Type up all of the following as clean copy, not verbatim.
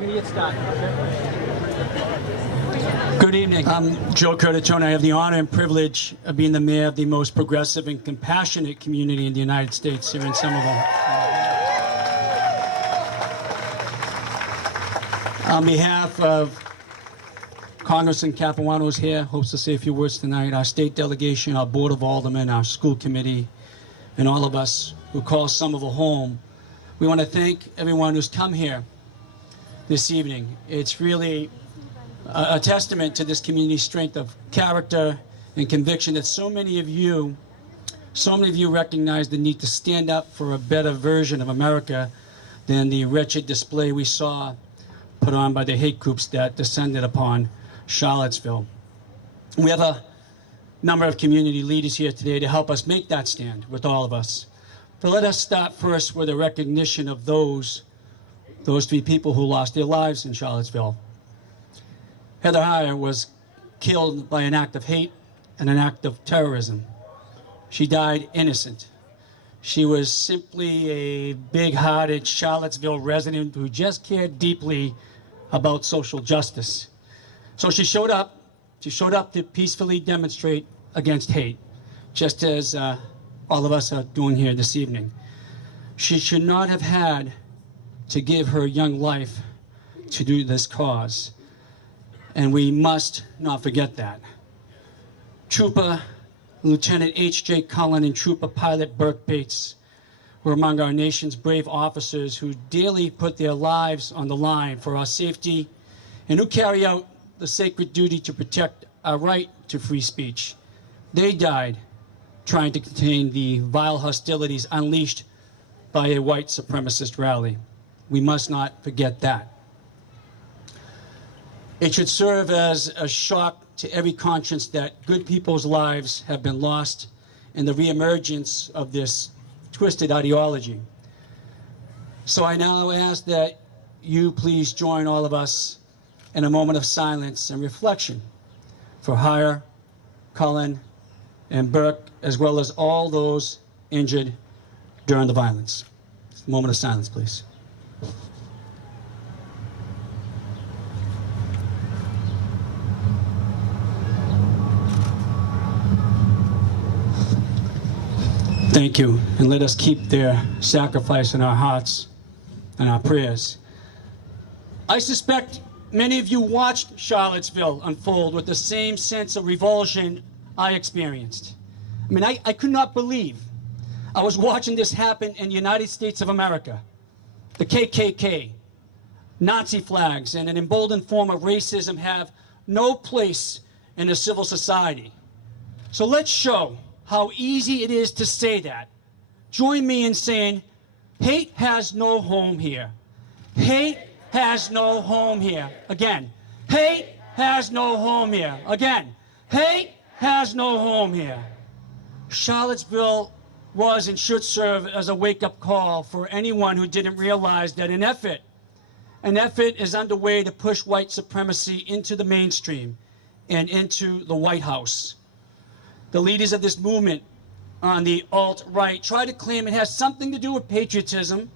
Good evening. I'm Joe Curtatone. I have the honor and privilege of being the mayor of the most progressive and compassionate community in the United States here in Somerville. On behalf of Congressman Capuano, who's here, hopes to say a few words tonight, our state delegation, our board of aldermen, our school committee, and all of us who call Somerville home, we want to thank everyone who's come here this evening. It's really a testament to this community's strength of character and conviction that so many of you recognize the need to stand up for a better version of America than the wretched display we saw put on by the hate groups that descended upon Charlottesville. We have a number of community leaders here today to help us make that stand with all of us. But let us start first with a recognition of those three people who lost their lives in Charlottesville. Heather Heyer was killed by an act of hate and an act of terrorism. She died innocent. She was simply a big-hearted Charlottesville resident who just cared deeply about social justice. So she showed up to peacefully demonstrate against hate, just as all of us are doing here this evening. She should not have had to give her young life to do this cause. And we must not forget that. Trooper Lieutenant H.J. Cullen and Trooper Pilot Burke Bates were among our nation's brave officers who daily put their lives on the line for our safety and who carry out the sacred duty to protect our right to free speech. They died trying to contain the vile hostilities unleashed by a white supremacist rally. We must not forget that. It should serve as a shock to every conscience that good people's lives have been lost in the reemergence of this twisted ideology. So I now ask that you please join all of us in a moment of silence and reflection for Heyer, Cullen, and Burke, as well as all those injured during the violence. A moment of silence, please. Thank you, and let us keep their sacrifice in our hearts and our prayers. I suspect many of you watched Charlottesville unfold with the same sense of revulsion I experienced. I mean, I could not believe I was watching this happen in the United States of America. The KKK, Nazi flags, and an emboldened form of racism have no place in a civil society. So let's show how easy it is to say that. Join me in saying, hate has no home here. Hate has no home here. Again, hate has no home here. Again, hate has no home here. Charlottesville was and should serve as a wake-up call for anyone who didn't realize that an effort is underway to push white supremacy into the mainstream and into the White House. The leaders of this movement on the alt-right try to claim it has something to do with patriotism,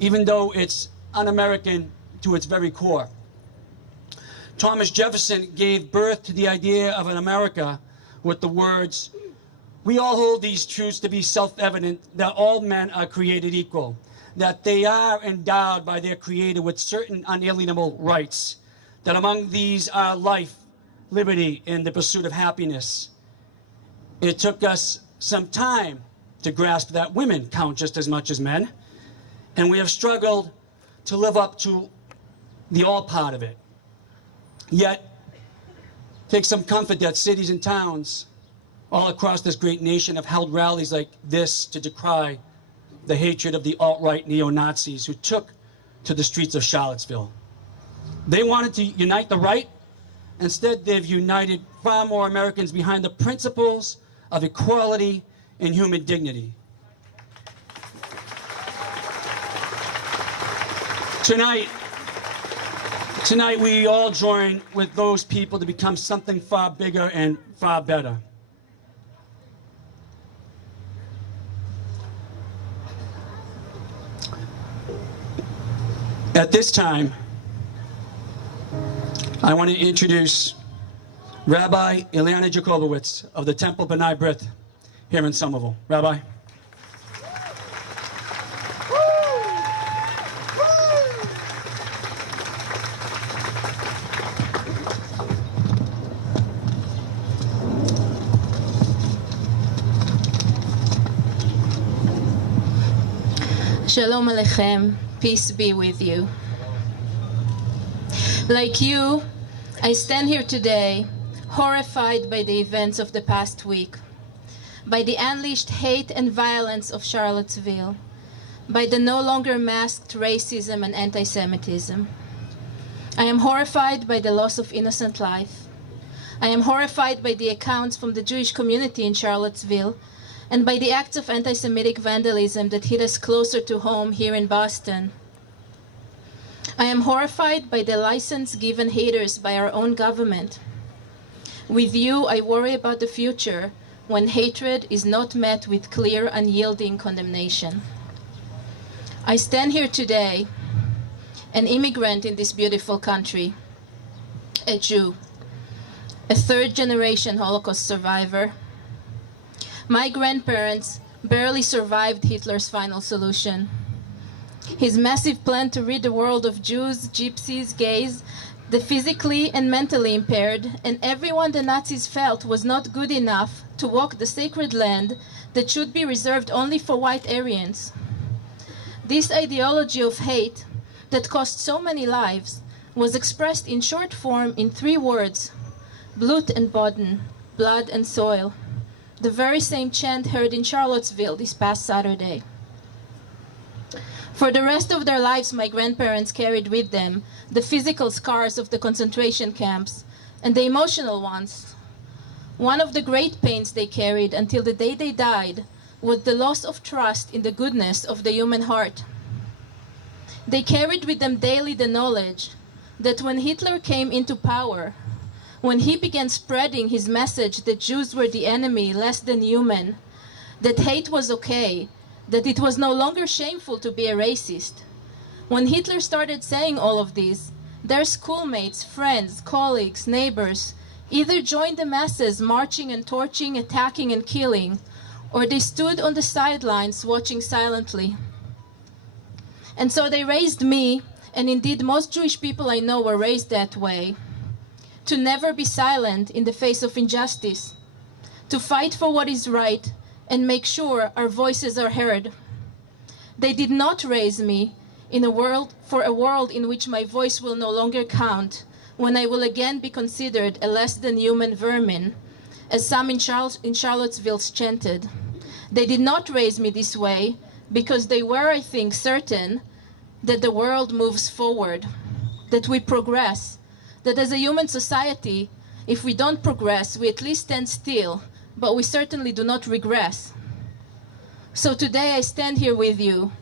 even though it's un-American to its very core. Thomas Jefferson gave birth to the idea of an America with the words, "We all hold these truths to be self-evident, that all men are created equal, that they are endowed by their Creator with certain unalienable rights, that among these are life, liberty, and the pursuit of happiness." It took us some time to grasp that women count just as much as men, and we have struggled to live up to the all part of it. Yet, take some comfort that cities and towns all across this great nation have held rallies like this to decry the hatred of the alt-right neo-Nazis who took to the streets of Charlottesville. They wanted to unite the right. Instead, they've united far more Americans behind the principles of equality and human dignity. Tonight we all join with those people to become something far bigger and far better. At this time, I want to introduce Rabbi Eliana Jacobowitz of the Temple B'nai Brith here in Somerville. Rabbi. Shalom Aleichem, peace be with you. Like you, I stand here today horrified by the events of the past week, by the unleashed hate and violence of Charlottesville, by the no longer masked racism and anti-Semitism. I am horrified by the loss of innocent life. I am horrified by the accounts from the Jewish community in Charlottesville and by the acts of anti-Semitic vandalism that hit us closer to home here in Boston. I am horrified by the license given haters by our own government. With you, I worry about the future when hatred is not met with clear, unyielding condemnation. I stand here today, an immigrant in this beautiful country, a Jew, a third-generation Holocaust survivor. My grandparents barely survived Hitler's final solution. His massive plan to rid the world of Jews, gypsies, gays, the physically and mentally impaired, and everyone the Nazis felt was not good enough to walk the sacred land that should be reserved only for white Aryans. This ideology of hate that cost so many lives was expressed in short form in 3 words: Blut and Boden, blood and soil. The very same chant heard in Charlottesville this past Saturday. For the rest of their lives, my grandparents carried with them the physical scars of the concentration camps and the emotional ones. One of the great pains they carried until the day they died was the loss of trust in the goodness of the human heart. They carried with them daily the knowledge that when Hitler came into power, when he began spreading his message that Jews were the enemy, less than human, that hate was okay, that it was no longer shameful to be a racist. When Hitler started saying all of this, their schoolmates, friends, colleagues, neighbors either joined the masses marching and torching, attacking and killing, or they stood on the sidelines watching silently. And so they raised me, and indeed most Jewish people I know were raised that way, to never be silent in the face of injustice, to fight for what is right and make sure our voices are heard. They did not raise me for a world in which my voice will no longer count, when I will again be considered a less than human vermin, as some in Charlottesville chanted. They did not raise me this way because they were, I think, certain that the world moves forward, that we progress, that as a human society, if we don't progress, we at least stand still, but we certainly do not regress. So today I stand here with you,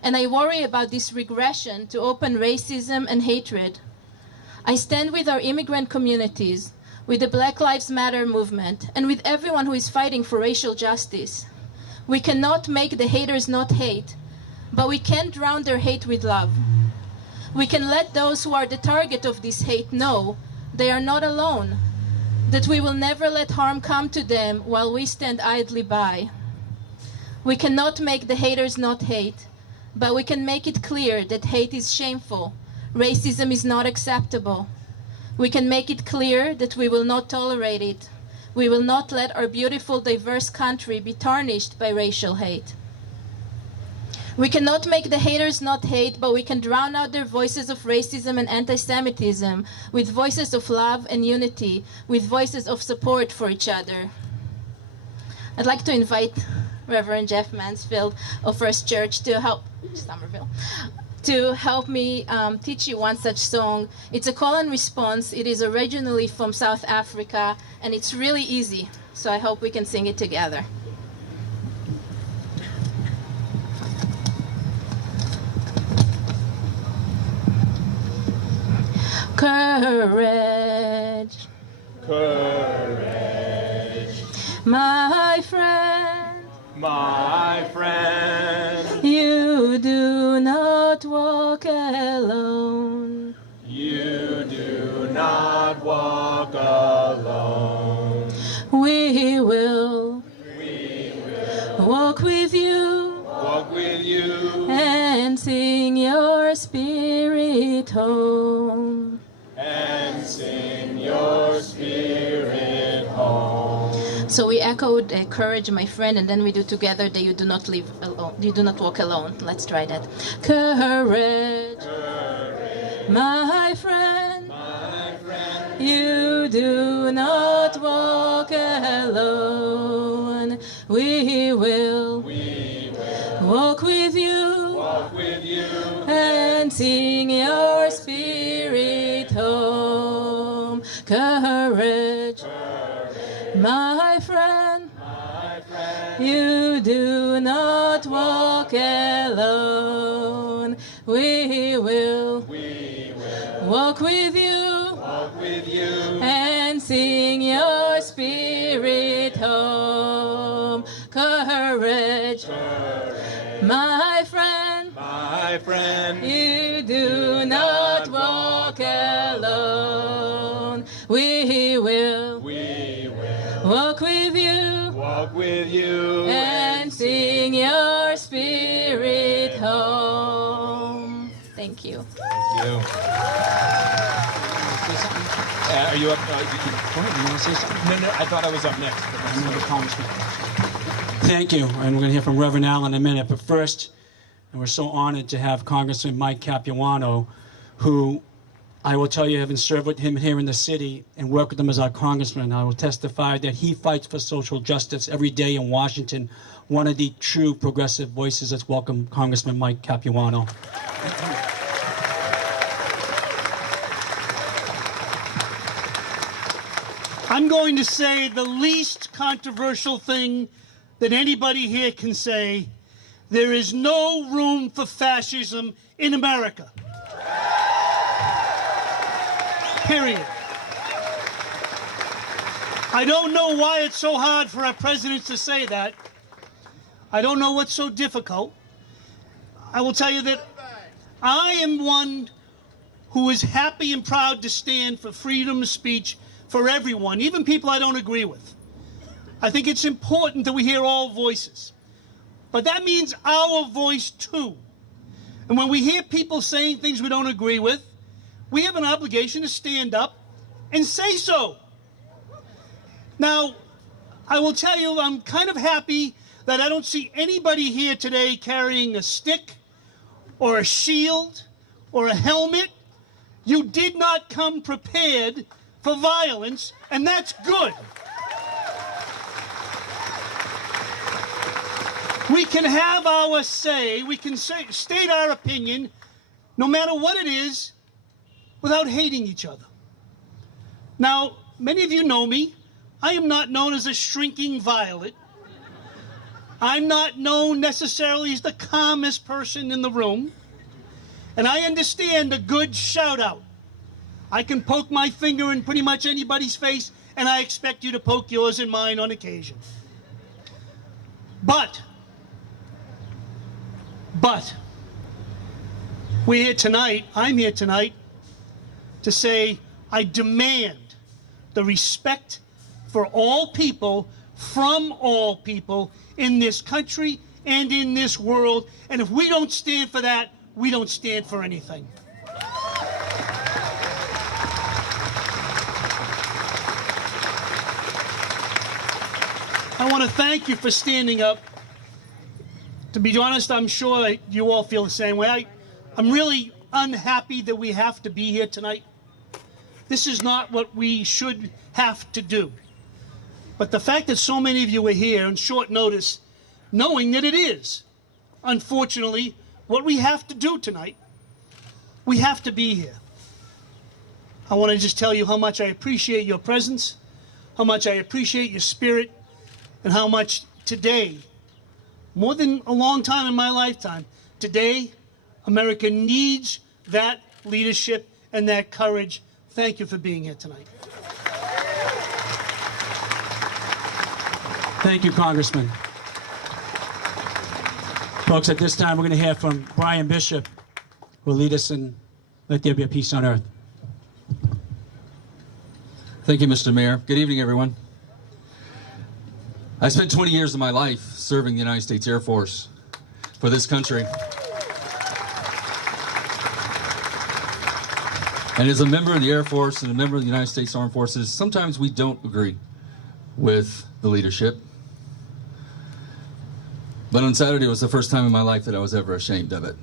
and I worry about this regression to open racism and hatred. I stand with our immigrant communities, with the Black Lives Matter movement, and with everyone who is fighting for racial justice. We cannot make the haters not hate, but we can drown their hate with love. We can let those who are the target of this hate know they are not alone, that we will never let harm come to them while we stand idly by. We cannot make the haters not hate, but we can make it clear that hate is shameful, racism is not acceptable. We can make it clear that we will not tolerate it. We will not let our beautiful, diverse country be tarnished by racial hate. We cannot make the haters not hate, but we can drown out their voices of racism and anti-Semitism with voices of love and unity, with voices of support for each other. I'd like to invite Rev Justin Mansfield of First Church to help me teach you one such song. It's a call and response. It is originally from South Africa, and it's really easy, so I hope we can sing it together. Courage, courage, my friend, my friend. You do not walk alone. You do not walk alone. We will walk with you and sing your spirit home. And sing your spirit home. So we echoed courage, my friend, and then we do together that you do not live alone. You do not walk alone. Let's try that. Courage, my friend, you do not walk alone. We will walk with you and sing your spirit home. Courage, my friend, you do not walk alone. We will walk with you and sing your spirit home. Courage, my friend, you do not walk alone. We will walk with you and sing your spirit home. Thank you. Thank you. Are you up? Go ahead, you want to say something? No, I thought I was up next. Thank you, and we're going to hear from Reverend Allen in a minute. But first, and we're so honored to have Congressman Mike Capuano, who I will tell you, having served with him here in the city and worked with him as our congressman, I will testify that he fights for social justice every day in Washington. One of the true progressive voices. Let's welcome Congressman Mike Capuano. I'm going to say the least controversial thing that anybody here can say. There is no room for fascism in America. Period. I don't know why it's so hard for our presidents to say that. I don't know what's so difficult. I will tell you that I am one who is happy and proud to stand for freedom of speech for everyone, even people I don't agree with. I think it's important that we hear all voices. But that means our voice too. And when we hear people saying things we don't agree with, we have an obligation to stand up and say so. Now, I will tell you, I'm kind of happy that I don't see anybody here today carrying a stick or a shield or a helmet. You did not come prepared for violence, and that's good. We can have our say, we can state our opinion, no matter what it is, without hating each other. Now, many of you know me. I am not known as a shrinking violet. I'm not known necessarily as the calmest person in the room. And I understand a good shout out. I can poke my finger in pretty much anybody's face, and I expect you to poke yours and mine on occasion. But, we're here tonight, I'm here tonight, to say I demand the respect for all people, from all people, in this country and in this world. And if we don't stand for that, we don't stand for anything. I want to thank you for standing up. To be honest, I'm sure you all feel the same way. I'm really unhappy that we have to be here tonight. This is not what we should have to do. But the fact that so many of you are here on short notice, knowing that it is, unfortunately, what we have to do tonight, we have to be here. I want to just tell you how much I appreciate your presence, how much I appreciate your spirit, and how much today, more than a long time in my lifetime, today, America needs that leadership and that courage. Thank you for being here tonight. Thank you, Congressman. Folks, at this time, we're going to hear from Brian Bishop, who will lead us in Let There Be a Peace on Earth. Thank you, Mr. Mayor. Good evening, everyone. I spent 20 years of my life serving the United States Air Force for this country. And as a member of the Air Force and a member of the United States Armed Forces, sometimes we don't agree with the leadership. But on Saturday was the first time in my life that I was ever ashamed of it.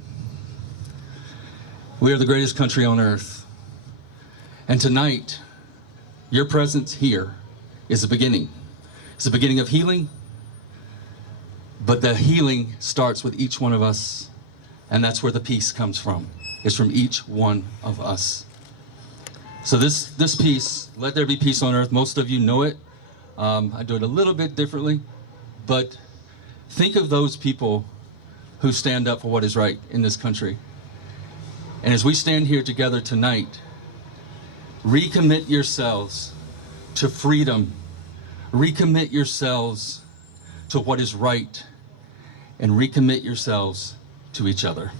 We are the greatest country on earth. And tonight, your presence here is the beginning. It's the beginning of healing, but the healing starts with each one of us, and that's where the peace comes from. It's from each one of us. So this piece, let there be peace on earth, most of you know it. I do it a little bit differently, but think of those people who stand up for what is right in this country. And as we stand here together tonight, recommit yourselves to freedom. Recommit yourselves to what is right, and recommit yourselves to each other.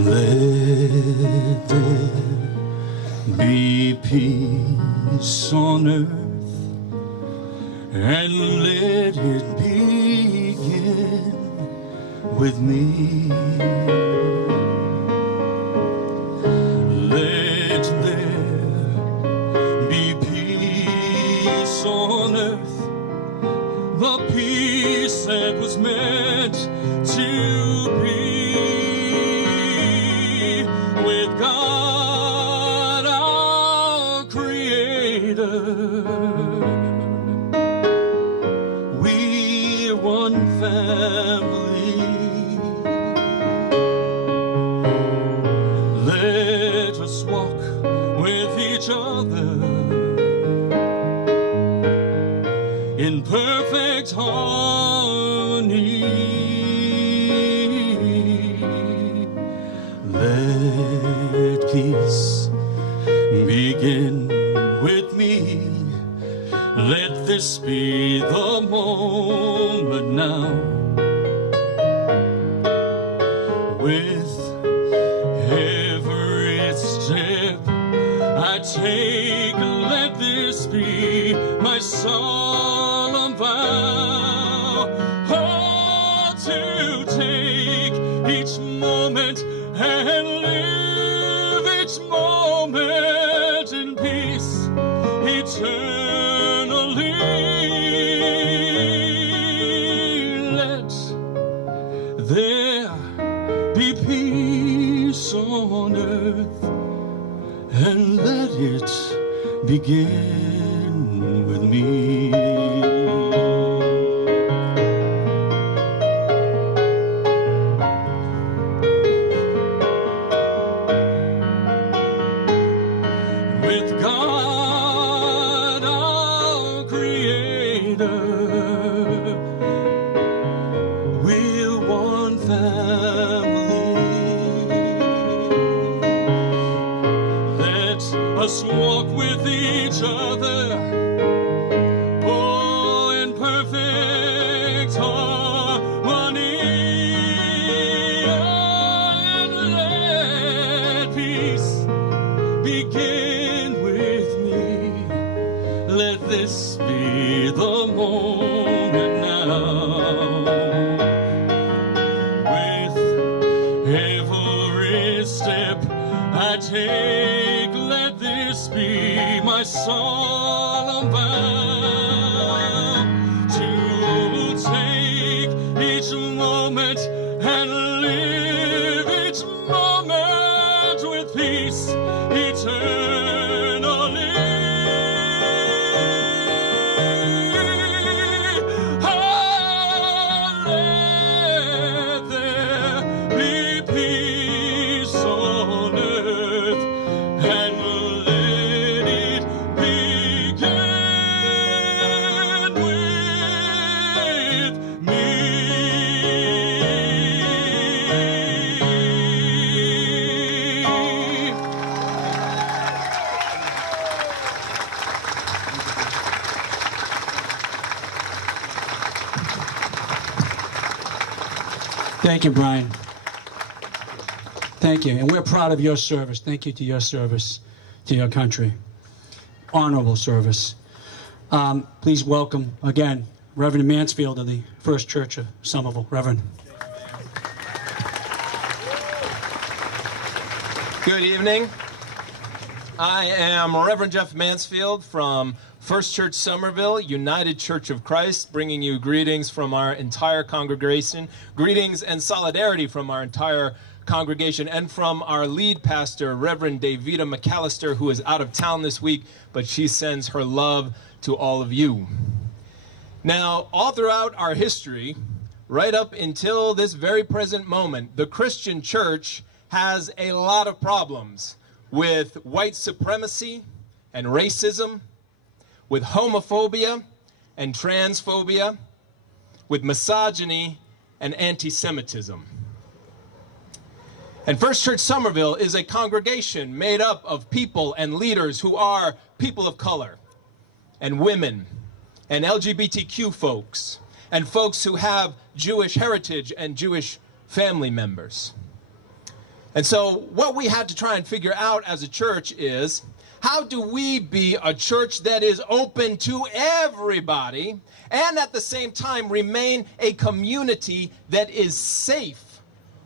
Let there be peace on earth, and let it begin with me. Let there be peace on earth, the peace that was meant to be. With God, our Creator, we're one family. Let us walk with each other in perfect harmony. Let peace begin with me. Let this be the moment now. With every step I take, let this be my solemn vow. Oh, to take each moment and live each moment in peace eternally. Let there be peace on earth, and let it begin with me. Walk with each other, oh, in perfect harmony, and let peace begin with me. Let this be the moment now. With every step I take, let this be my solemn vow to Thank you, Brian. Thank you. And we're proud of your service. Thank you to your service to your country. Honorable service. Please welcome again Reverend Mansfield of the First Church of Somerville. Reverend. Good evening. I am Reverend Jeff Mansfield from First Church Somerville, United Church of Christ, bringing you greetings from our entire congregation, greetings and solidarity from our entire congregation, and from our lead pastor, Reverend Davida McAllister, who is out of town this week, but she sends her love to all of you. Now, all throughout our history, right up until this very present moment, the Christian church has a lot of problems with white supremacy and racism, with homophobia and transphobia, with misogyny and anti-Semitism. And First Church Somerville is a congregation made up of people and leaders who are people of color and women and LGBTQ folks and folks who have Jewish heritage and Jewish family members. And so what we had to try and figure out as a church is, how do we be a church that is open to everybody and at the same time remain a community that is safe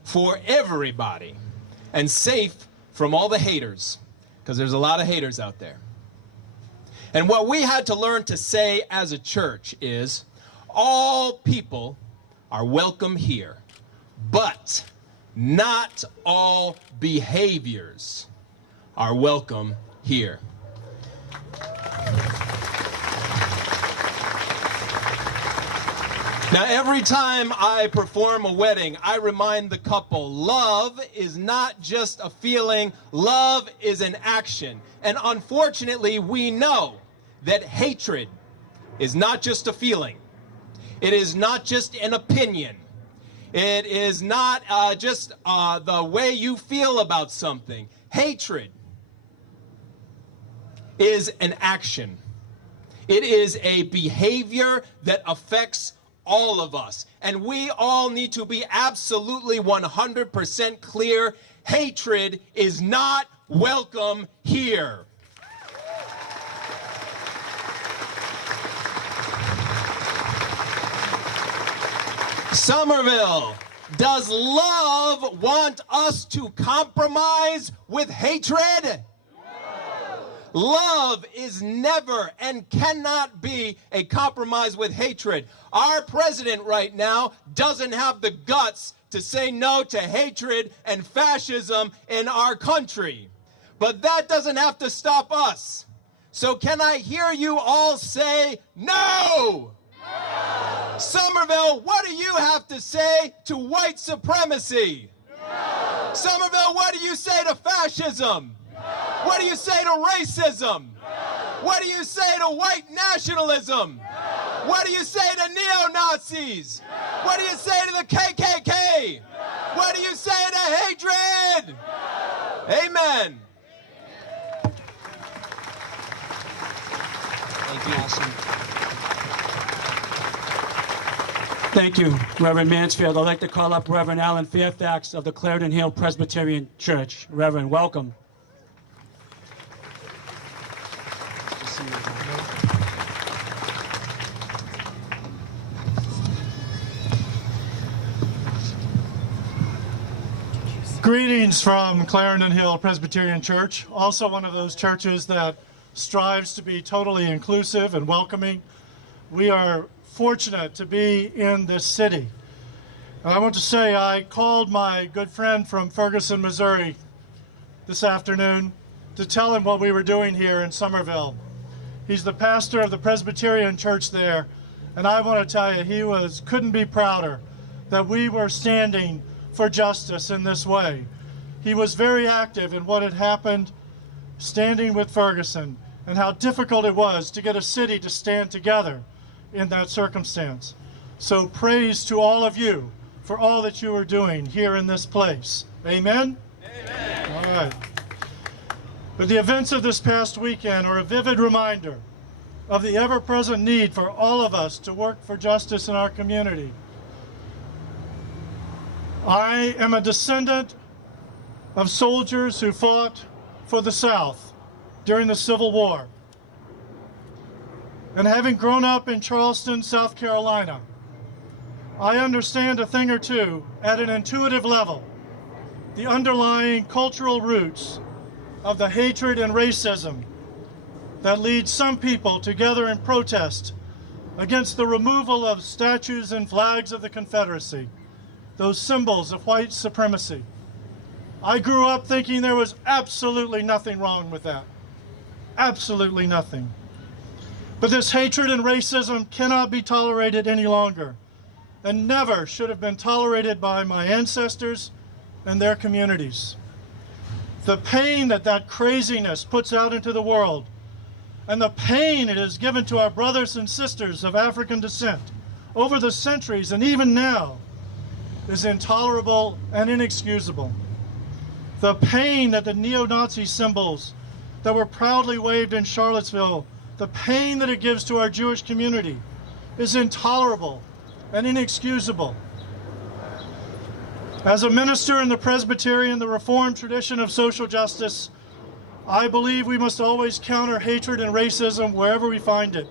for everybody and safe from all the haters, because there's a lot of haters out there. And what we had to learn to say as a church is, all people are welcome here, but not all behaviors are welcome here. Now, every time I perform a wedding, I remind the couple, love is not just a feeling, love is an action. And unfortunately, we know that hatred is not just a feeling. It is not just an opinion. It is not just the way you feel about something. Hatred is an action. It is a behavior that affects all of us. And we all need to be absolutely 100% clear. Hatred is not welcome here. Somerville, does love want us to compromise with hatred? Love is never and cannot be a compromise with hatred. Our president right now doesn't have the guts to say no to hatred and fascism in our country. But that doesn't have to stop us. So can I hear you all say no? No! Somerville, what do you have to say to white supremacy? No! Somerville, what do you say to fascism? What do you say to racism? What do you say to white nationalism? What do you say to neo-Nazis? What do you say to the KKK? What do you say to hatred? Amen. Thank you. Awesome. Thank you, Reverend Mansfield. I'd like to call up Reverend Alan Fairfax of the Clarendon Hill Presbyterian Church. Reverend, welcome. Greetings from Clarendon Hill Presbyterian Church, also one of those churches that strives to be totally inclusive and welcoming. We are fortunate to be in this city. And I want to say I called my good friend from Ferguson, Missouri this afternoon to tell him what we were doing here in Somerville. He's the pastor of the Presbyterian Church there, and I want to tell you he couldn't be prouder that we were standing for justice in this way. He was very active in what had happened standing with Ferguson and how difficult it was to get a city to stand together in that circumstance. So praise to all of you for all that you are doing here in this place. Amen? Amen. All right. But the events of this past weekend are a vivid reminder of the ever-present need for all of us to work for justice in our community. I am a descendant of soldiers who fought for the South during the Civil War. And having grown up in Charleston, South Carolina, I understand a thing or two at an intuitive level, the underlying cultural roots of the hatred and racism that leads some people to gather in protest against the removal of statues and flags of the Confederacy, those symbols of white supremacy. I grew up thinking there was absolutely nothing wrong with that. Absolutely nothing. But this hatred and racism cannot be tolerated any longer, and never should have been tolerated by my ancestors and their communities. The pain that that craziness puts out into the world, and the pain it has given to our brothers and sisters of African descent over the centuries and even now, is intolerable and inexcusable. The pain that the neo-Nazi symbols that were proudly waved in Charlottesville, the pain that it gives to our Jewish community, is intolerable and inexcusable. As a minister in the Presbyterian, the Reformed tradition of social justice, I believe we must always counter hatred and racism wherever we find it.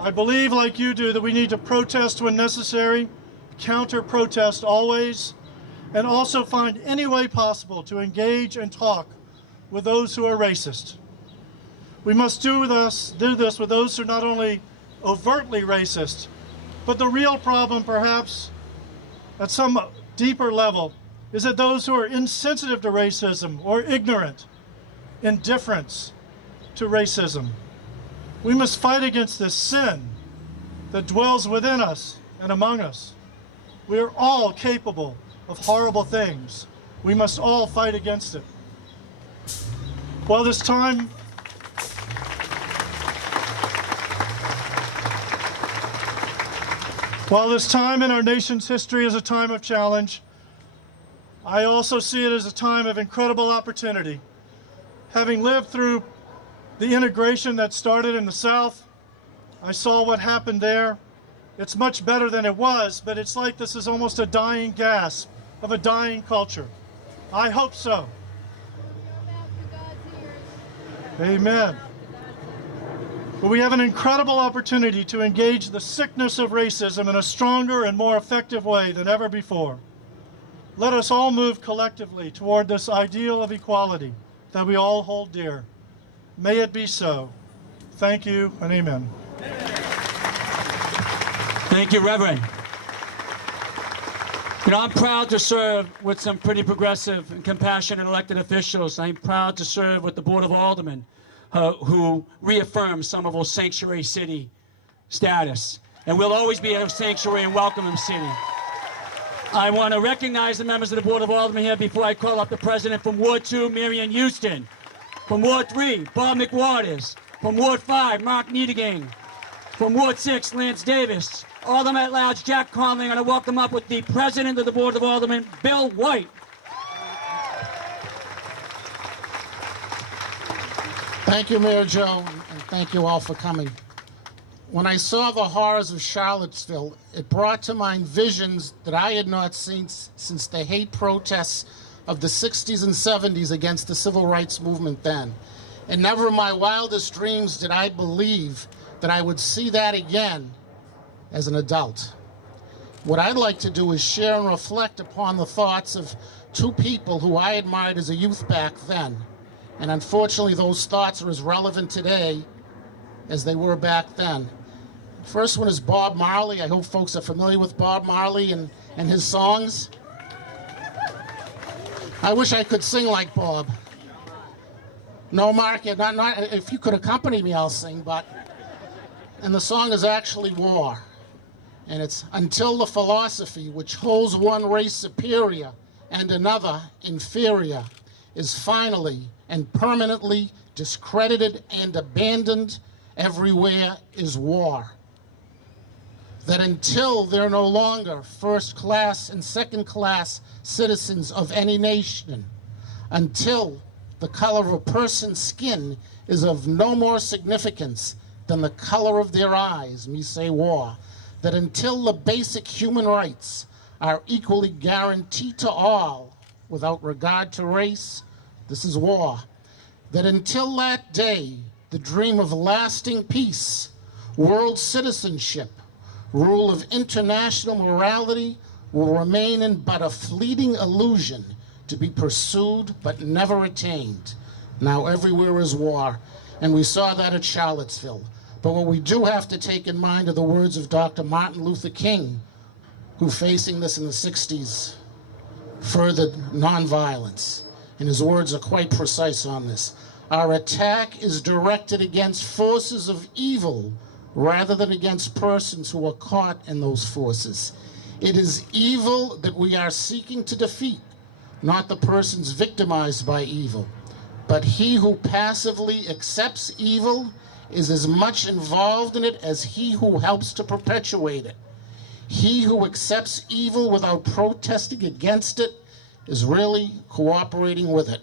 I believe, like you do, that we need to protest when necessary, counter-protest always, and also find any way possible to engage and talk with those who are racist. We must do this with those who are not only overtly racist, but the real problem, perhaps, at some deeper level, is that those who are insensitive to racism or ignorant, indifference to racism. We must fight against this sin that dwells within us and among us. We are all capable of horrible things. We must all fight against it. While this time in our nation's history is a time of challenge, I also see it as a time of incredible opportunity. Having lived through the integration that started in the South, I saw what happened there. It's much better than it was, but it's like this is almost a dying gasp of a dying culture. I hope so. Amen. But we have an incredible opportunity to engage the sickness of racism in a stronger and more effective way than ever before. Let us all move collectively toward this ideal of equality that we all hold dear. May it be so. Thank you and amen. Thank you, Reverend. You know, I'm proud to serve with some pretty progressive and compassionate elected officials. I'm proud to serve with the Board of Aldermen who reaffirm Somerville sanctuary city status. And we'll always be a sanctuary and welcoming city. I want to recognize the members of the Board of Aldermen here before I call up the president from Ward 2, Marion Houston. From Ward 3, Bob McWaters. From Ward 5, Mark Niedergang. From Ward 6, Lance Davis. Alderman at large, Jack Connolly. I'm going to welcome up with the president of the Board of Aldermen, Bill White. Thank you, Mayor Joe, and thank you all for coming. When I saw the horrors of Charlottesville, it brought to mind visions that I had not seen since the hate protests of the 60s and 70s against the civil rights movement then. And never in my wildest dreams did I believe that I would see that again as an adult. What I'd like to do is share and reflect upon the thoughts of two people who I admired as a youth back then. And unfortunately, those thoughts are as relevant today as they were back then. The first one is Bob Marley. I hope folks are familiar with Bob Marley and his songs. I wish I could sing like Bob. No, Mark, not, if you could accompany me, I'll sing, but... And the song is actually War. And it's until the philosophy which holds one race superior and another inferior is finally and permanently discredited and abandoned, everywhere is war. That until they're no longer first-class and second-class citizens of any nation, until the color of a person's skin is of no more significance than the color of their eyes, we say war. That until the basic human rights are equally guaranteed to all without regard to race, this is war. That until that day, the dream of lasting peace, world citizenship, rule of international morality will remain in but a fleeting illusion to be pursued but never attained. Now everywhere is war, and we saw that at Charlottesville. But what we do have to take in mind are the words of Dr. Martin Luther King, who, facing this in the 60s, furthered nonviolence. And his words are quite precise on this. Our attack is directed against forces of evil rather than against persons who are caught in those forces. It is evil that we are seeking to defeat, not the persons victimized by evil. But he who passively accepts evil is as much involved in it as he who helps to perpetuate it. He who accepts evil without protesting against it is really cooperating with it.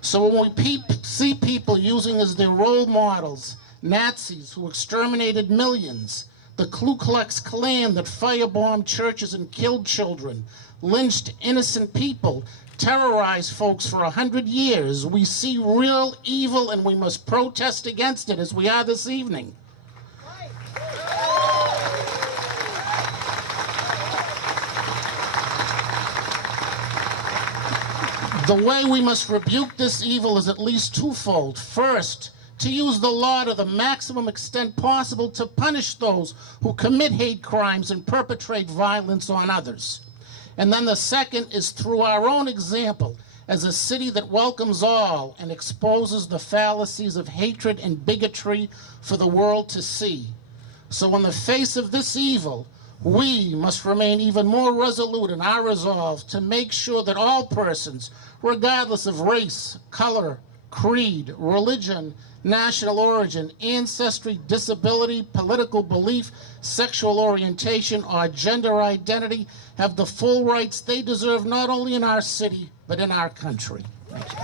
So when we see people using as their role models Nazis who exterminated millions, the Ku Klux Klan that firebombed churches and killed children, lynched innocent people, terrorized folks for 100 years, we see real evil and we must protest against it as we are this evening. The way we must rebuke this evil is at least twofold. First, to use the law to the maximum extent possible to punish those who commit hate crimes and perpetrate violence on others. And then the second is through our own example as a city that welcomes all and exposes the fallacies of hatred and bigotry for the world to see. So in the face of this evil, we must remain even more resolute in our resolve to make sure that all persons, regardless of race, color, creed, religion, national origin, ancestry, disability, political belief, sexual orientation, or gender identity, have the full rights they deserve not only in our city, but in our country. Thank you.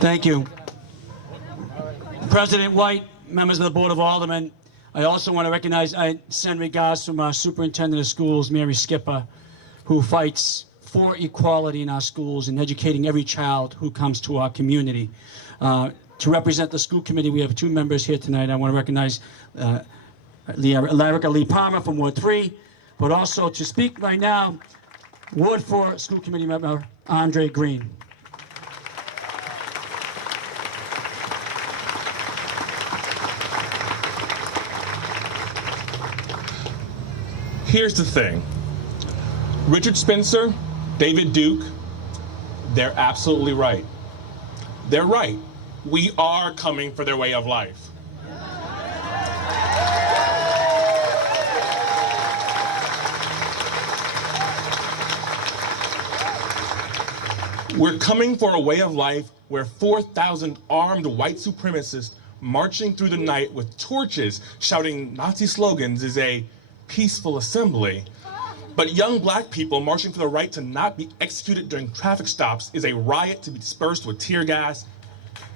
Thank you. President White, members of the Board of Aldermen, I also want to recognize, I send regards from our Superintendent of Schools, Mary Skipper, who fights for equality in our schools and educating every child who comes to our community. To represent the school committee, we have two members here tonight. I want to recognize Lyrica Lee Palmer from Ward 3, but also to speak right now, Ward 4 school committee member Andre Green. Here's the thing. Richard Spencer, David Duke, they're absolutely right. They're right. We are coming for their way of life. We're coming for a way of life where 4,000 armed white supremacists marching through the night with torches shouting Nazi slogans is a peaceful assembly, but young black people marching for the right to not be executed during traffic stops is a riot to be dispersed with tear gas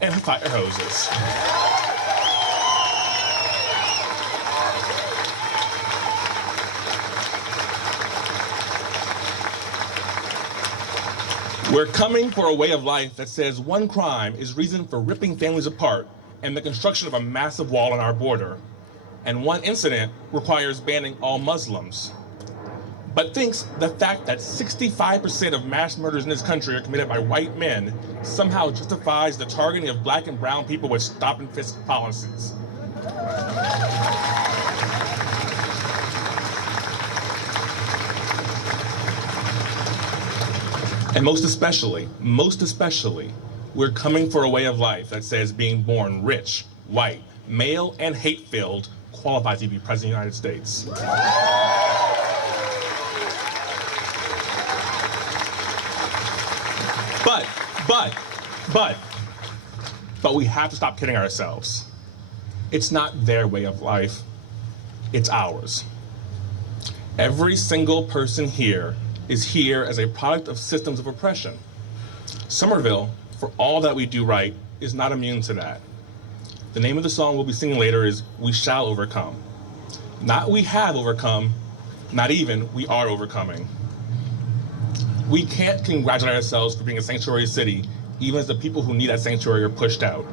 and fire hoses. We're coming for a way of life that says one crime is reason for ripping families apart and the construction of a massive wall on our border. And one incident requires banning all Muslims, but thinks the fact that 65% of mass murders in this country are committed by white men somehow justifies the targeting of black and brown people with stop and frisk policies. And most especially, we're coming for a way of life that says being born rich, white, male, and hate-filled qualifies to be President of the United States. But we have to stop kidding ourselves. It's not their way of life, it's ours. Every single person here is here as a product of systems of oppression. Somerville, for all that we do right, is not immune to that. The name of the song we'll be singing later is We Shall Overcome. Not we have overcome, not even we are overcoming. We can't congratulate ourselves for being a sanctuary city, even as the people who need that sanctuary are pushed out.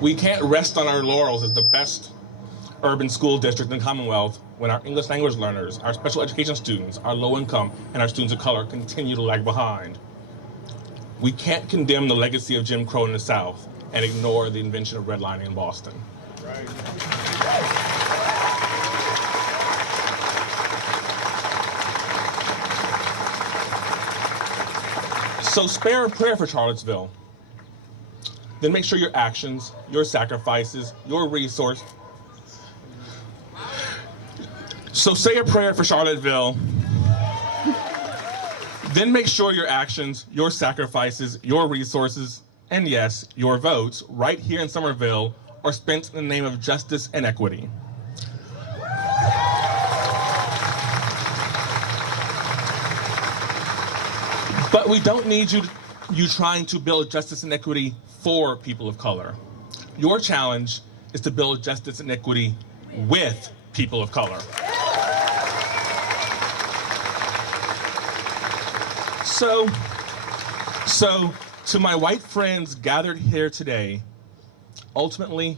We can't rest on our laurels as the best urban school district in the Commonwealth when our English language learners, our special education students, our low income, and our students of color continue to lag behind. We can't condemn the legacy of Jim Crow in the South and ignore the invention of redlining in Boston. Right. So spare a prayer for Charlottesville. Then make sure your actions, your sacrifices, your resource. So say a prayer for Charlottesville. Then make sure your actions, your sacrifices, your resources, and yes, your votes right here in Somerville are spent in the name of justice and equity. But we don't need you trying to build justice and equity for people of color. Your challenge is to build justice and equity with people of color. So to my white friends gathered here today, ultimately,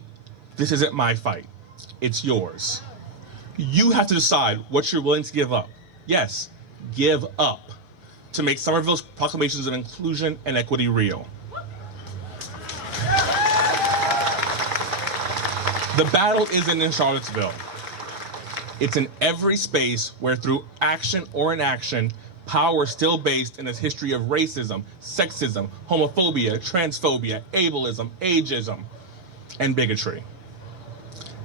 this isn't my fight, it's yours. You have to decide what you're willing to give up. Yes, give up to make Somerville's proclamations of inclusion and equity real. The battle isn't in Charlottesville. It's in every space where through action or inaction, power is still based in its history of racism, sexism, homophobia, transphobia, ableism, ageism, and bigotry.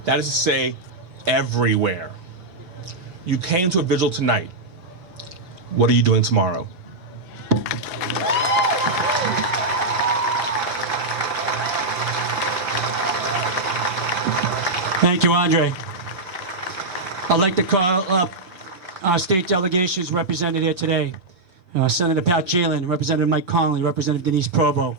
That is to say, everywhere. You came to a vigil tonight. What are you doing tomorrow? Thank you, Andre. I'd like to call up our state delegations represented here today. Senator Pat Jalen, Representative Mike Connolly, Representative Denise Provo.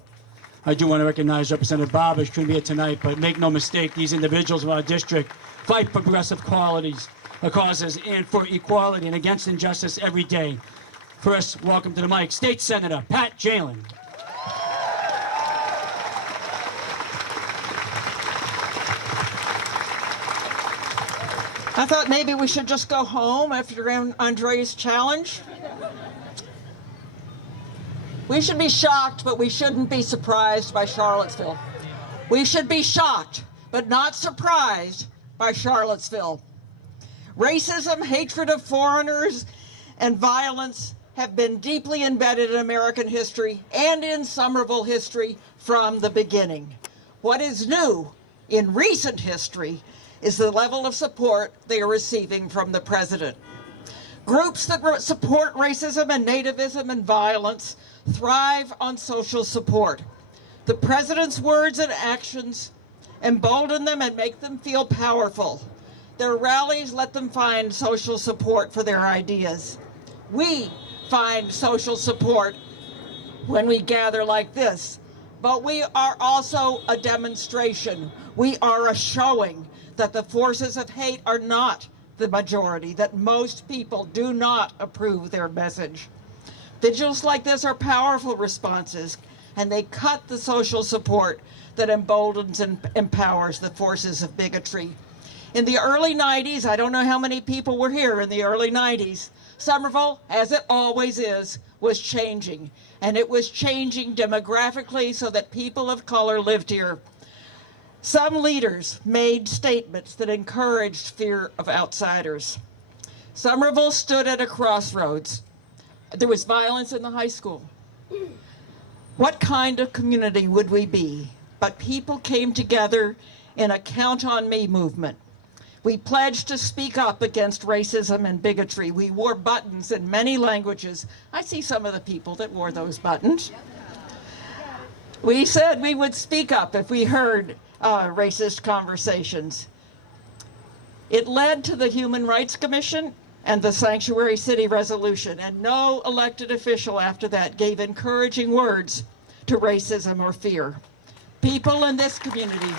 I do want to recognize Representative Barber. She couldn't be here tonight, but make no mistake, these individuals of our district fight for progressive causes and for equality and against injustice every day. First, welcome to the mic, State Senator Pat Jalen. I thought maybe we should just go home after Andre's challenge. We should be shocked, but we shouldn't be surprised by Charlottesville. We should be shocked, but not surprised by Charlottesville. Racism, hatred of foreigners, and violence have been deeply embedded in American history and in Somerville history from the beginning. What is new in recent history is the level of support they are receiving from the president. Groups that support racism and nativism and violence thrive on social support. The president's words and actions embolden them and make them feel powerful. Their rallies let them find social support for their ideas. We find social support when we gather like this, but we are also a demonstration. We are a showing that the forces of hate are not the majority, that most people do not approve their message. Vigils like this are powerful responses, and they cut the social support that emboldens and empowers the forces of bigotry. In the early 90s, I don't know how many people were here in the early 90s, Somerville, as it always is, was changing. And it was changing demographically so that people of color lived here. Some leaders made statements that encouraged fear of outsiders. Somerville stood at a crossroads. There was violence in the high school. What kind of community would we be? But people came together in a Count on Me movement. We pledged to speak up against racism and bigotry. We wore buttons in many languages. I see some of the people that wore those buttons. We said we would speak up if we heard racist conversations. It led to the Human Rights Commission and the Sanctuary City resolution, and no elected official after that gave encouraging words to racism or fear. People in this community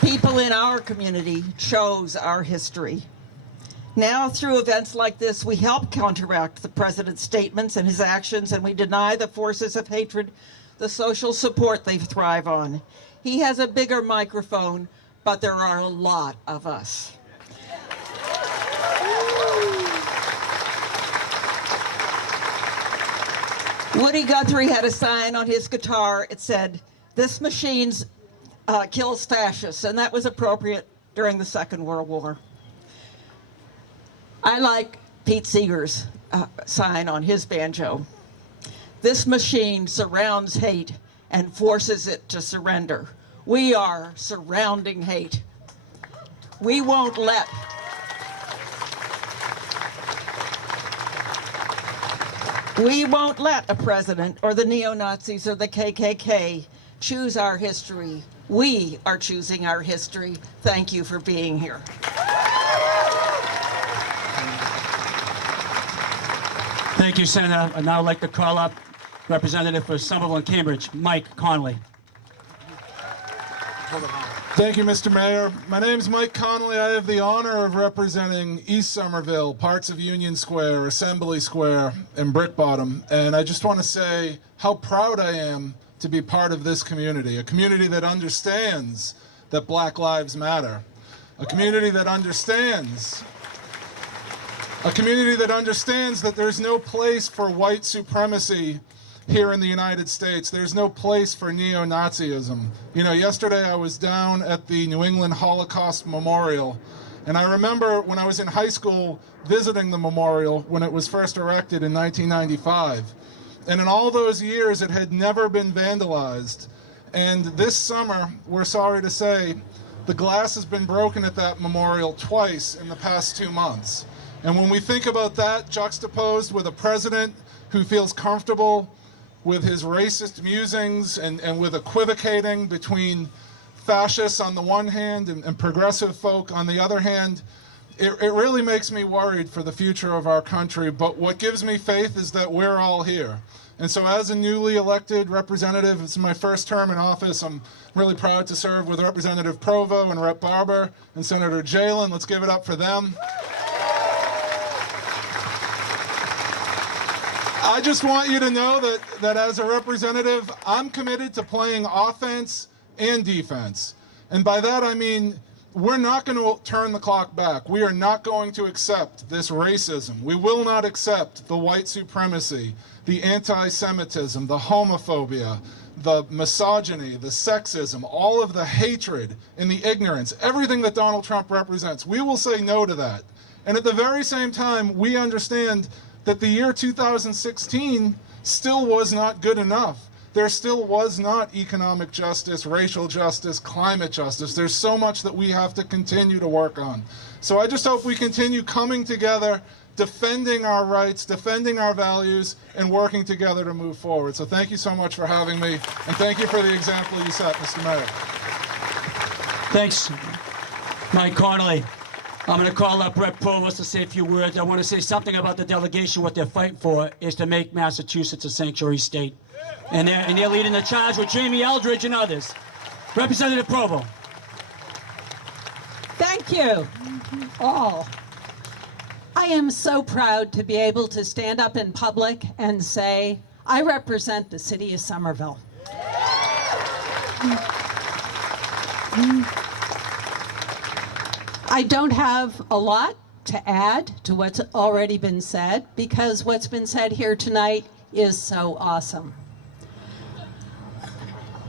People in our community chose our history. Now, through events like this, we help counteract the president's statements and his actions, and we deny the forces of hatred the social support they thrive on. He has a bigger microphone, but there are a lot of us. Woody Guthrie had a sign on his guitar. It said, "This machine's kills fascists," and that was appropriate during the Second World War. I like Pete Seeger's sign on his banjo. "This machine surrounds hate and forces it to surrender." We are surrounding hate. We won't let a president or the neo-Nazis or the KKK choose our history. We are choosing our history. Thank you for being here. Thank you, Senator. I'd now like to call up Representative for Somerville and Cambridge, Mike Connolly. Thank you, Mr. Mayor. My name is Mike Connolly. I have the honor of representing East Somerville, parts of Union Square, Assembly Square, and Brick Bottom. And I just want to say how proud I am to be part of this community, a community that understands that Black Lives Matter, a community that understands that there's no place for white supremacy here in the United States. There's no place for neo-Nazism. You know, yesterday I was down at the New England Holocaust Memorial, and I remember when I was in high school visiting the memorial when it was first erected in 1995. And in all those years, it had never been vandalized. And this summer, we're sorry to say, the glass has been broken at that memorial twice in the past 2 months. And when we think about that juxtaposed with a president who feels comfortable with his racist musings and with equivocating between fascists on the one hand and progressive folk on the other hand, it really makes me worried for the future of our country. But what gives me faith is that we're all here. And so as a newly elected representative, it's my first term in office, I'm really proud to serve with Representative Provo and Rev Rubber and Senator Jalen. Let's give it up for them. I just want you to know that as a representative, I'm committed to playing offense and defense. And by that I mean, we're not going to turn the clock back. We are not going to accept this racism. We will not accept the white supremacy, the anti-Semitism, the homophobia, the misogyny, the sexism, all of the hatred and the ignorance, everything that Donald Trump represents. We will say no to that. And at the very same time, we understand that the year 2016 still was not good enough. There still was not economic justice, racial justice, climate justice. There's so much that we have to continue to work on. So I just hope we continue coming together, defending our rights, defending our values, and working together to move forward. So thank you so much for having me, and thank you for the example you set, Mr. Mayor. Thanks, Mike Connolly. I'm going to call up Rep. Provost to say a few words. I want to say something about the delegation. What they're fighting for is to make Massachusetts a sanctuary state. And they're leading the charge with Jamie Eldridge and others. Representative Provo. Thank you, all. I am so proud to be able to stand up in public and say, I represent the city of Somerville. I don't have a lot to add to what's already been said because what's been said here tonight is so awesome.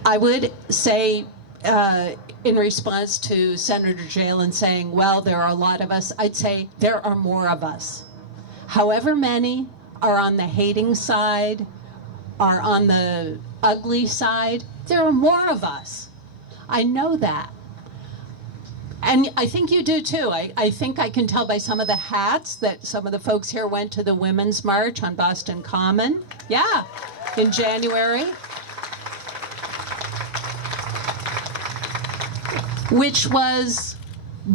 I would say in response to Senator Jalen saying, well, there are a lot of us, I'd say there are more of us. However many are on the hating side, are on the ugly side, there are more of us. I know that. And I think you do too. I think I can tell by some of the hats that some of the folks here went to the Women's March on Boston Common. Yeah, in January. which was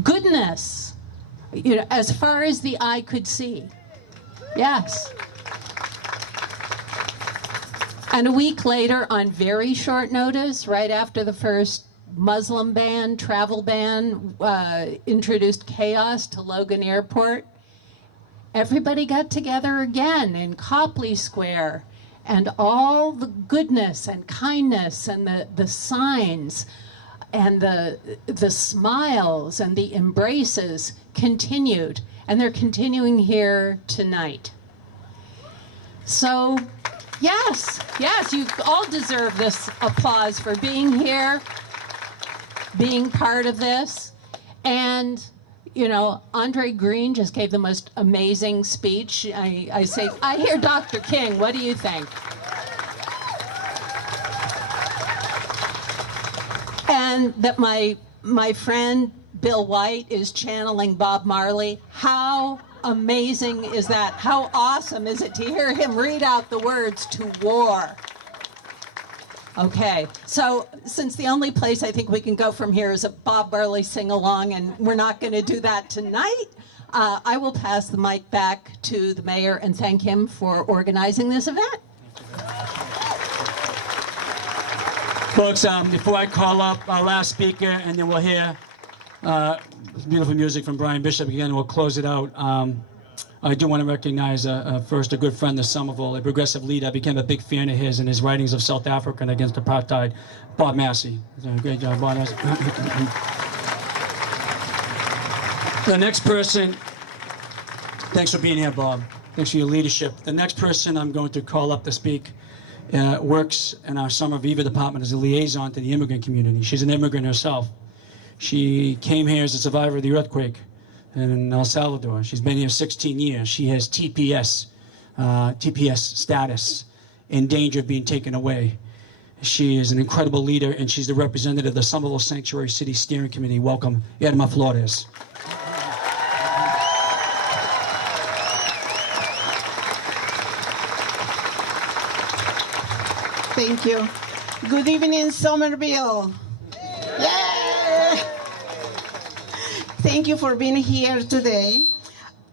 goodness, you know, as far as the eye could see. Yes. And a week later, on very short notice, right after the first Muslim ban, travel ban, introduced chaos to Logan Airport, everybody got together again in Copley Square, and all the goodness and kindness and the signs and the smiles and the embraces continued, and they're continuing here tonight. So, yes, you all deserve this applause for being here, being part of this. And, you know, Andre Green just gave the most amazing speech. I say, I hear Dr. King, what do you think? And that my friend Bill White is channeling Bob Marley. How amazing is that? How awesome is it to hear him read out the words to war? Okay, so since the only place I think we can go from here is a Bob Marley sing-along, and we're not going to do that tonight, I will pass the mic back to the mayor and thank him for organizing this event. Folks, before I call up our last speaker, and then we'll hear beautiful music from Brian Bishop again, we'll close it out. I do want to recognize first a good friend of Somerville, a progressive leader. I became a big fan of his and his writings of South Africa and against apartheid, Bob Massey. Great job, Bob Massey. The next person, thanks for being here, Bob. Thanks for your leadership. The next person I'm going to call up to speak works in our Summer Viva department as a liaison to the immigrant community. She's an immigrant herself. She came here as a survivor of the earthquake in El Salvador. She's been here 16 years. She has TPS status, in danger of being taken away. She is an incredible leader, and she's the representative of the Somerville Sanctuary City Steering Committee. Welcome, Irma Flores. Thank you. Good evening, Somerville. Yeah. Thank you for being here today.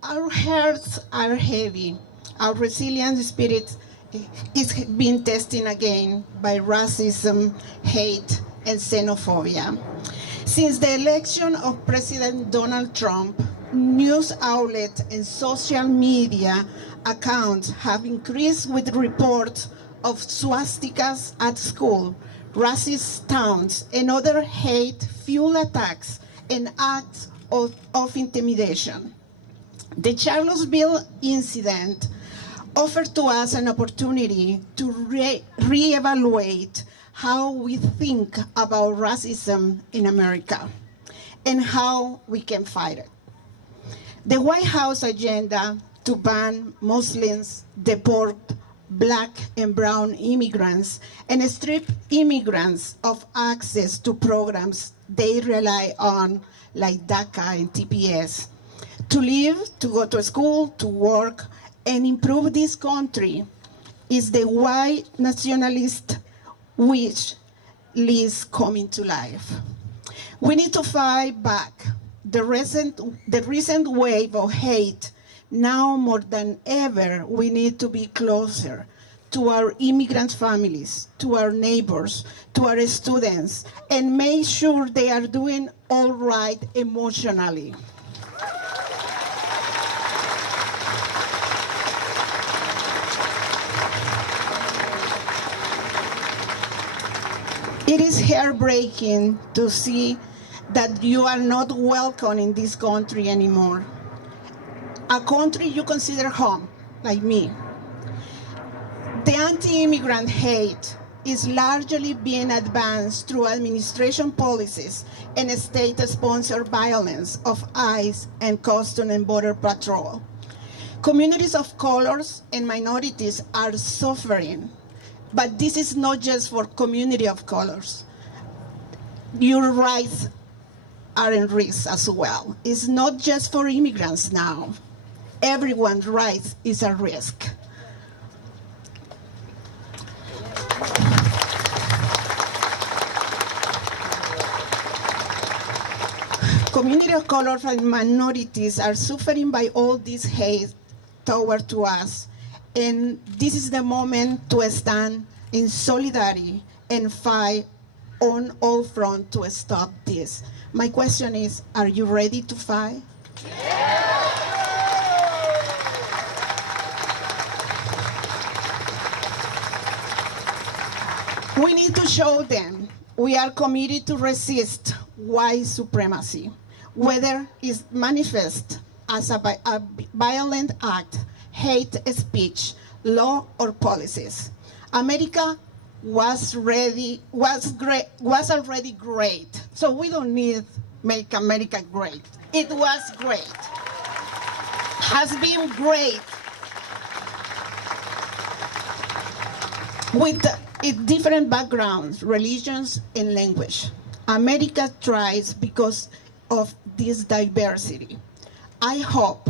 Our hearts are heavy. Our resilient spirit is being tested again by racism, hate, and xenophobia. Since the election of President Donald Trump, news outlets and social media accounts have increased with reports of swastikas at school, racist taunts, and other hate-fueled attacks and acts of intimidation. The Charlottesville incident offered to us an opportunity to reevaluate how we think about racism in America and how we can fight it. The White House agenda to ban Muslims, deport Black and brown immigrants, and strip immigrants of access to programs they rely on, like DACA and TPS, to live, to go to school, to work, and improve this country, is the white nationalist wish list coming to life. We need to fight back the recent wave of hate. Now more than ever, we need to be closer to our immigrant families, to our neighbors, to our students, and make sure they are doing all right emotionally. It is heartbreaking to see that you are not welcome in this country anymore. A country you consider home, like me. The anti-immigrant hate is largely being advanced through administration policies and state-sponsored violence of ICE and Customs and Border Patrol. Communities of colors and minorities are suffering, but this is not just for community of colors. Your rights are in risk as well. It's not just for immigrants now. Everyone's rights is at risk. community of color and minorities are suffering by all this hate toward to us. And this is the moment to stand in solidarity and fight on all fronts to stop this. My question is, are you ready to fight? We need to show them we are committed to resist white supremacy, whether it's manifest as a violent act, hate speech, law, or policies. America was already great, so we don't need make America great. It was great, has been great, with different backgrounds, religions, and language. America thrives because of this diversity. I hope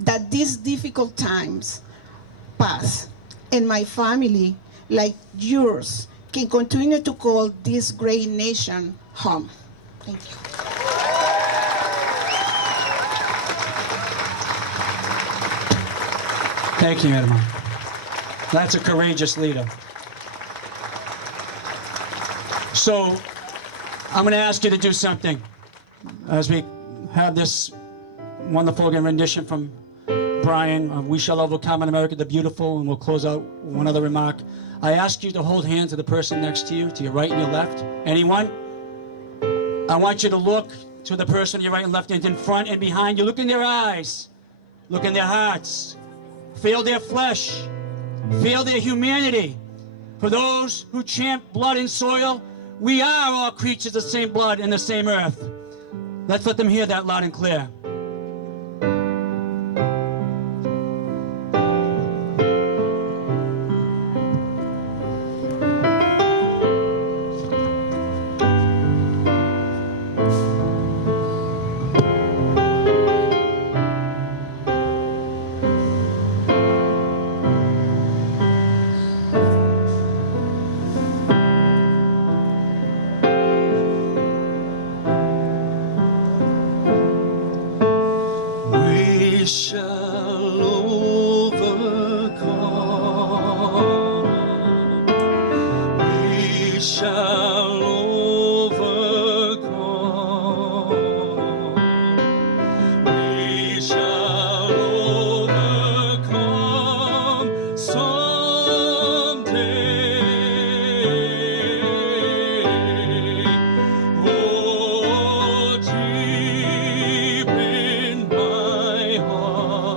that these difficult times pass, and my family, like yours, can continue to call this great nation home. Thank you. Thank you, Irma. That's a courageous leader. So, I'm going to ask you to do something as we have this wonderful rendition from Brian, We Shall Overcome in America the Beautiful, and we'll close out one other remark. I ask you to hold hands to the person next to you, to your right and your left. Anyone? I want you to look to the person to your right and left, and in front and behind you. Look in their eyes. Look in their hearts. Feel their flesh. Feel their humanity. For those who chant blood and soil, we are all creatures of the same blood and the same earth. Let's let them hear that loud and clear. Deep in my heart.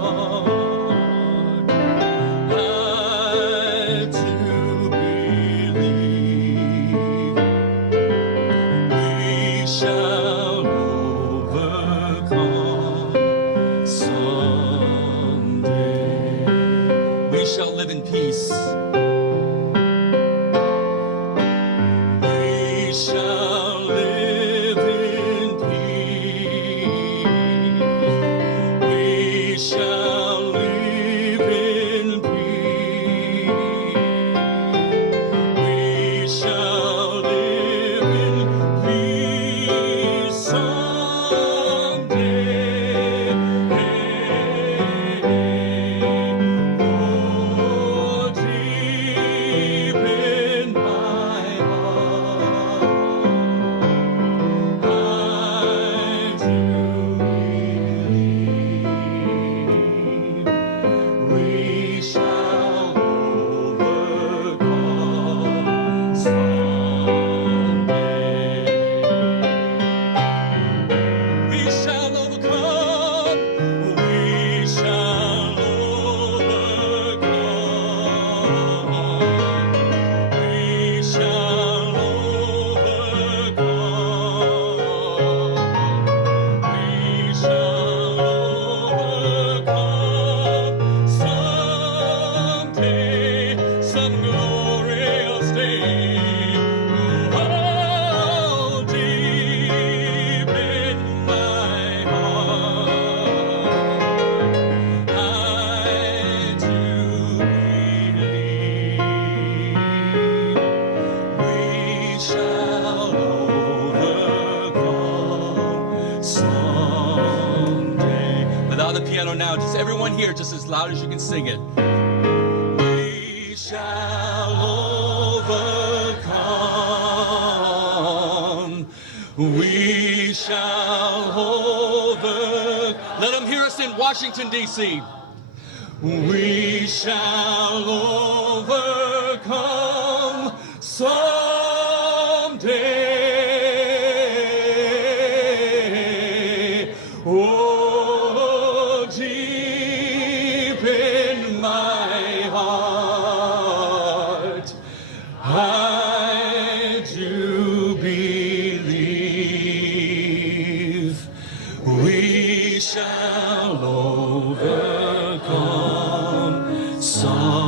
on the piano now. Just everyone here, just as loud as you can sing it. We shall overcome. We shall overcome. Let them hear us in Washington, D.C. We shall overcome someday. Oh, deep in my heart, I do believe we shall overcome someday.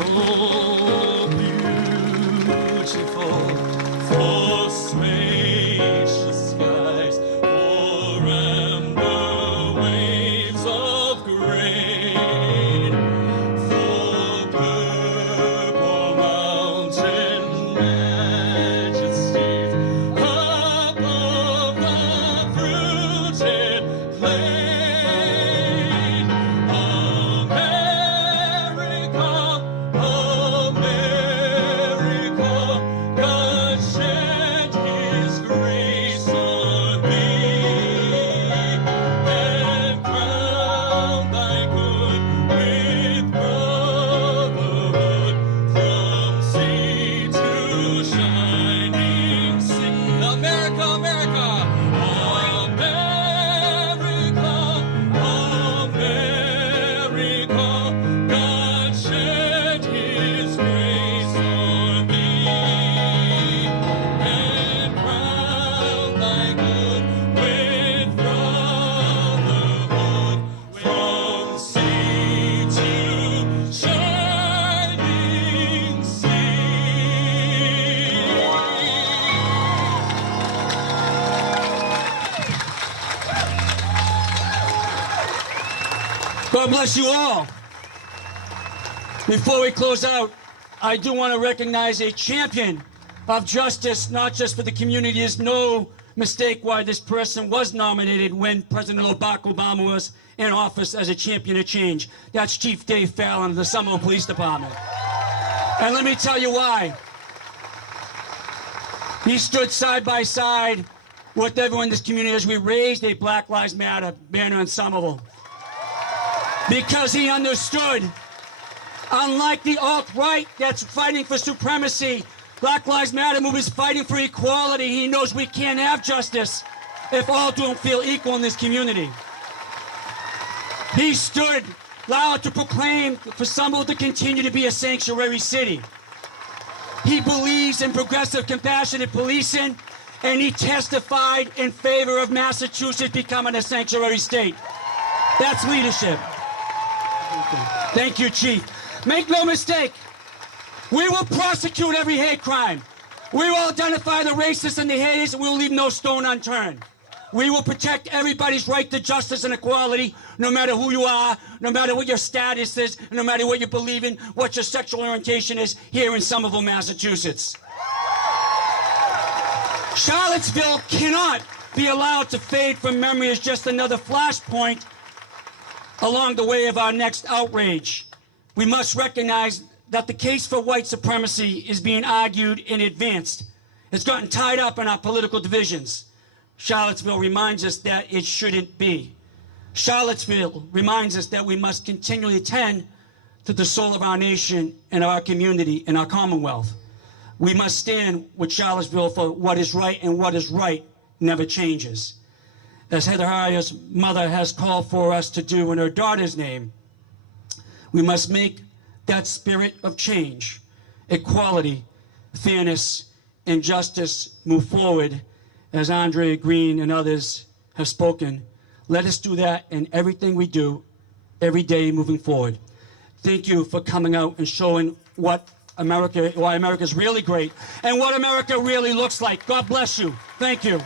Oh, beautiful for spacious skies, for amber waves of grain, for purple mountain majesties above the fruited plain. America, America, God shed His grace on thee, and crown thy good with brotherhood from sea to shining sea. America, America, America, America, God shed His grace on thee, and crown thy good with brotherhood from sea to shining sea. God bless you all. Before we close out, I do want to recognize a champion of justice, not just for the community. There's no mistake why this person was nominated when President Barack Obama was in office as a champion of change. That's Chief Dave Fallon of the Somerville Police Department. And let me tell you why. He stood side by side with everyone in this community as we raised a Black Lives Matter banner in Somerville. Because he understood, unlike the alt-right that's fighting for supremacy, Black Lives Matter movement is fighting for equality. He knows we can't have justice if all don't feel equal in this community. He stood loud to proclaim for Somerville to continue to be a sanctuary city. He believes in progressive, compassionate policing, and he testified in favor of Massachusetts becoming a sanctuary state. That's leadership. Thank you, Chief. Make no mistake, we will prosecute every hate crime. We will identify the racists and the haters, and we will leave no stone unturned. We will protect everybody's right to justice and equality, no matter who you are, no matter what your status is, no matter what you believe in, what your sexual orientation is, here in Somerville, Massachusetts. Charlottesville cannot be allowed to fade from memory as just another flashpoint along the way of our next outrage. We must recognize that the case for white supremacy is being argued and advanced. It's gotten tied up in our political divisions. Charlottesville reminds us that it shouldn't be. Charlottesville reminds us that we must continually tend to the soul of our nation and our community and our Commonwealth. We must stand with Charlottesville for what is right, and what is right never changes. As Heather Heyer's mother has called for us to do in her daughter's name, we must make that spirit of change, equality, fairness, and justice move forward, as Andre Green and others have spoken. Let us do that in everything we do, every day moving forward. Thank you for coming out and showing why America is really great and what America really looks like. God bless you. Thank you.